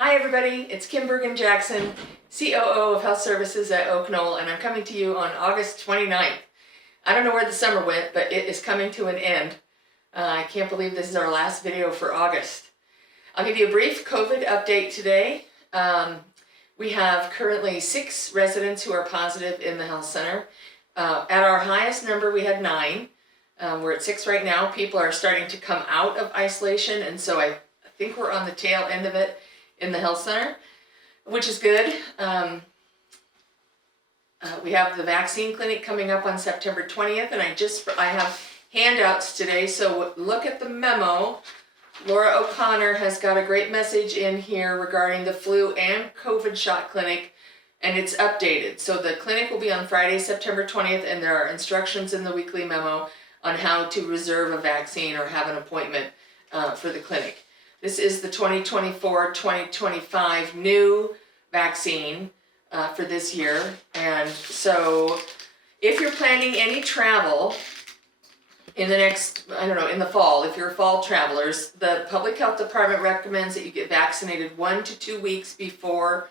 Hi everybody, it's Kim Bergen-Jackson, COO of Health Services at Oaknoll, and I'm coming to you on August 29th. I don't know where the summer went, but it is coming to an end. I can't believe this is our last video for August. I'll give you a brief COVID update today. We have currently 6 residents who are positive in the health center. At our highest number, we had 9. We're at 6 right now. People are starting to come out of isolation, and so I think we're on the tail end of it in the health center, which is good. We have the vaccine clinic coming up on September 20th, and I have handouts today, so look at the memo. Laura O'Connor has got a great message in here regarding the flu and COVID shot clinic, and it's updated. So the clinic will be on Friday, September 20th, and there are instructions in the weekly memo on how to reserve a vaccine or have an appointment for the clinic. This is the 2024-2025 new vaccine for this year. And so if you're planning any travel in the next, in the fall, if you're fall travelers, the Public Health Department recommends that you get vaccinated 1 to 2 weeks before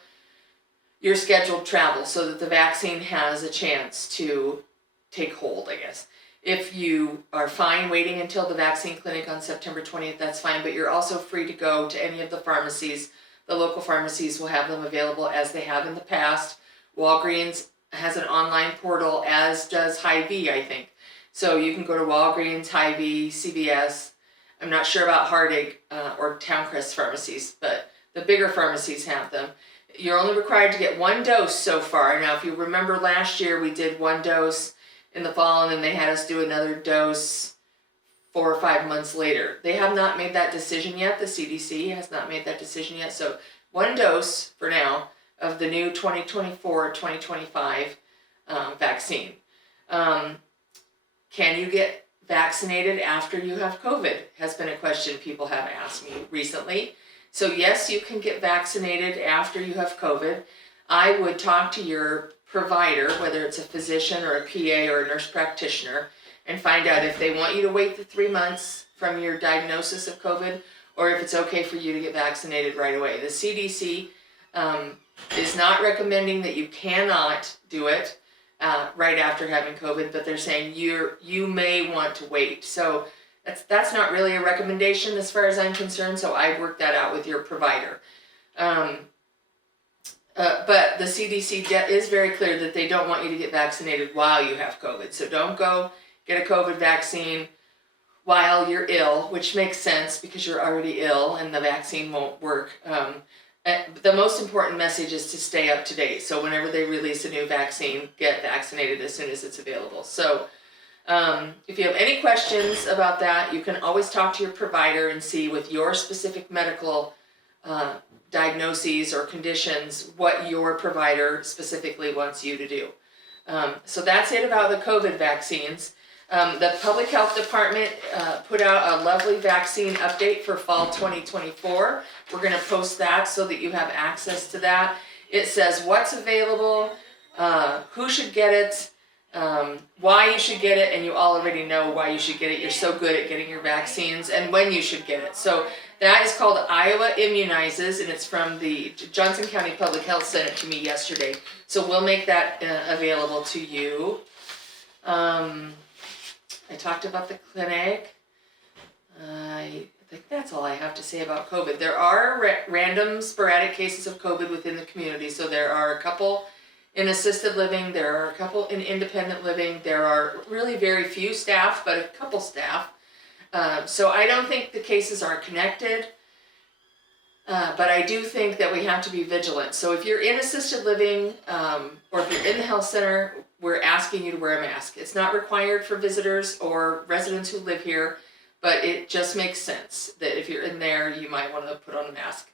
your scheduled travel so that the vaccine has a chance to take hold, I guess. If you are fine waiting until the vaccine clinic on September 20th, that's fine, but you're also free to go to any of the pharmacies. The local pharmacies will have them available as they have in the past. Walgreens has an online portal, as does Hy-Vee, I think. So you can go to Walgreens, Hy-Vee, CVS. I'm not sure about Heartache or Towncrest pharmacies, but the bigger pharmacies have them. You're only required to get 1 dose so far. Now, if you remember last year, we did 1 dose in the fall, and then they had us do another dose 4 or 5 months later. They have not made that decision yet. The CDC has not made that decision yet. So 1 dose for now of the new 2024-2025 vaccine. Can you get vaccinated after you have COVID? Has been a question people have asked me recently. So yes, you can get vaccinated after you have COVID. I would talk to your provider, whether it's a physician or a PA or a nurse practitioner, and find out if they want you to wait the 3 months from your diagnosis of COVID, or if it's okay for you to get vaccinated right away. The CDC is not recommending that you cannot do it right after having COVID, but they're saying you may want to wait. So that's not really a recommendation as far as I'm concerned, so I'd work that out with your provider. But the CDC is very clear that they don't want you to get vaccinated while you have COVID. So don't go get a COVID vaccine while you're ill, which makes sense because you're already ill and the vaccine won't work. The most important message is to stay up to date. So whenever they release a new vaccine, get vaccinated as soon as it's available. So if you have any questions about that, you can always talk to your provider and see with your specific medical diagnoses or conditions what your provider specifically wants you to do. So that's it about the COVID vaccines. The Public Health Department put out a lovely vaccine update for fall 2024. We're going to post that so that you have access to that. It says what's available, who should get it, why you should get it, and you all already know why you should get it. You're so good at getting your vaccines, and when you should get it. So that is called Iowa Immunizes, and it's from the Johnson County Public Health sent it to me yesterday. So we'll make that available to you. I talked about the clinic. I think that's all I have to say about COVID. There are random sporadic cases of COVID within the community. So there are a couple in assisted living, there are a couple in independent living, there are really very few staff, but a couple staff. So I don't think the cases are connected, but I do think that we have to be vigilant. So if you're in assisted living or if you're in the health center, we're asking you to wear a mask. It's not required for visitors or residents who live here, but it just makes sense that if you're in there, you might want to put on a mask.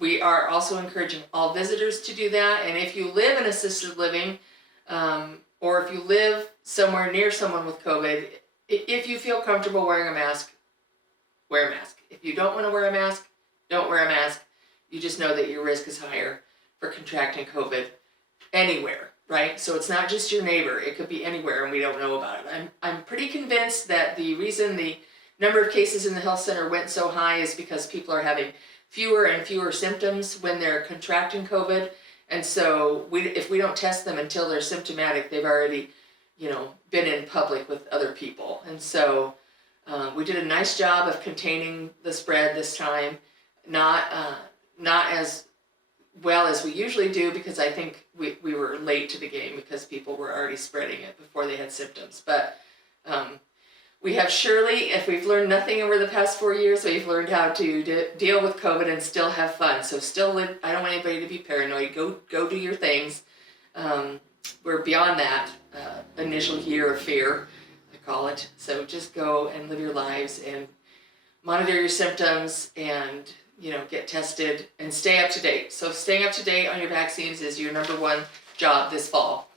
We are also encouraging all visitors to do that. And if you live in assisted living or if you live somewhere near someone with COVID, if you feel comfortable wearing a mask, wear a mask. If you don't want to wear a mask, don't wear a mask. You just know that your risk is higher for contracting COVID anywhere, right? So it's not just your neighbor. It could be anywhere and we don't know about it. I'm pretty convinced that the reason the number of cases in the health center went so high is because people are having fewer and fewer symptoms when they're contracting COVID. And so if we don't test them until they're symptomatic, they've already, been in public with other people. And so we did a nice job of containing the spread this time. Not as well as we usually do, because I think we were late to the game because people were already spreading it before they had symptoms. But we have surely, if we've learned nothing over the past 4 years, we've learned how to deal with COVID and still have fun. So still live, I don't want anybody to be paranoid. Go do your things. We're beyond that initial year of fear, I call it. So just go and live your lives and monitor your symptoms and, get tested and stay up to date. So staying up to date on your vaccines is your number one job this fall.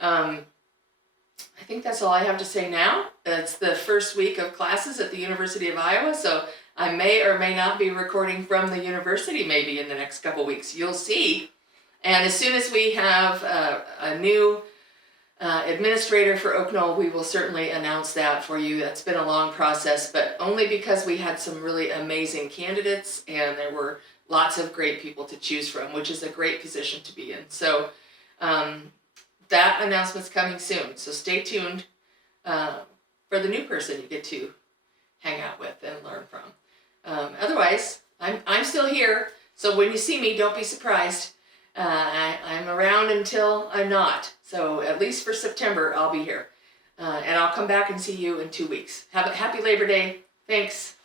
I think that's all I have to say now. It's the first week of classes at the University of Iowa, so I may or may not be recording from the university maybe in the next couple weeks. You'll see. And as soon as we have a new administrator for Oaknoll, we will certainly announce that for you. That's been a long process, but only because we had some really amazing candidates and there were lots of great people to choose from, which is a great position to be in. So that announcement's coming soon. So stay tuned for the new person you get to hang out with and learn from. Otherwise, I'm still here. So when you see me, don't be surprised. I'm around until I'm not. So at least for September, I'll be here. And I'll come back and see you in 2 weeks. Have a happy Labor Day. Thanks.